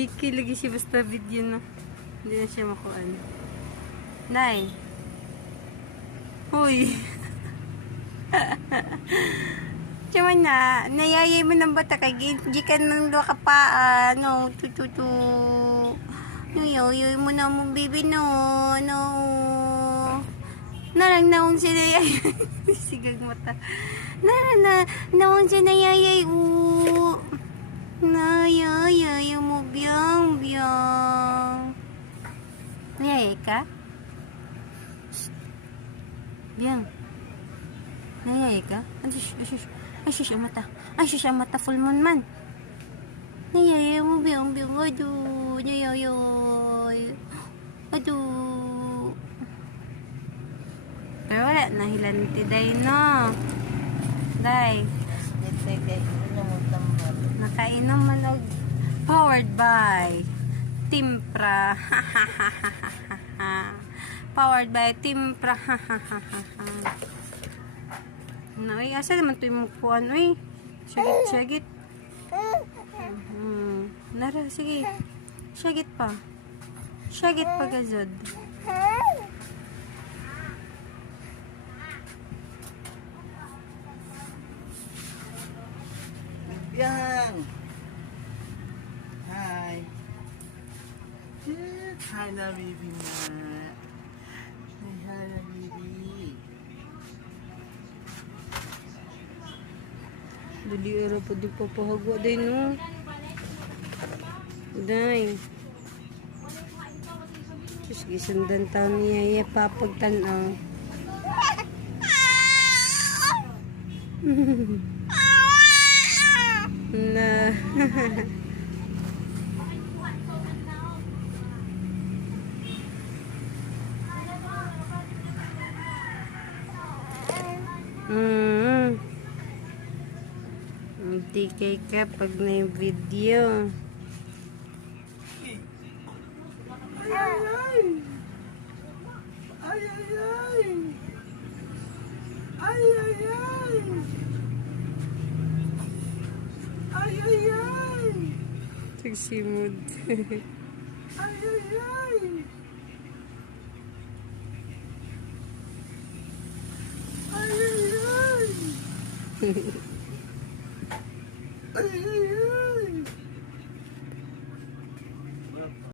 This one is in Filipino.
Tiki lagi siya basta video na. Hindi na siya makuhaan. Nay. Huy. Tiyaman na. Nayayay mo ng bata kay gikan ng doa ka pa. No. Tututu. Nayayay mo na mo baby no. No. Narang naong siya nayayay. Sigang mata. Naong siya nayayay. Nayayay mo biyang. Nayayay ka? Biyang. Nayayay ka? Ay, shush, ang mata. Ay, shush, ang mata. Full moon man. Nayayay mo biyang. Ado. Nayayay. Ado. Pero wala. Nahilanti day, no? Day. Nakainom malog. Powered by Timpra. Powered by Timpra. Ay, asa naman ito yung mukuan. Uy, syagit. Nara, sige. Syagit pa. Syagit pa, gazod. Yan. Hi. Hi na baby na. Hi na baby. Dali ara pa di papahagwa day no. Day. Just gisundan taon niya papagtanaw. Na. Hindi kay ka pag na yung video. Tagsimod. Ay.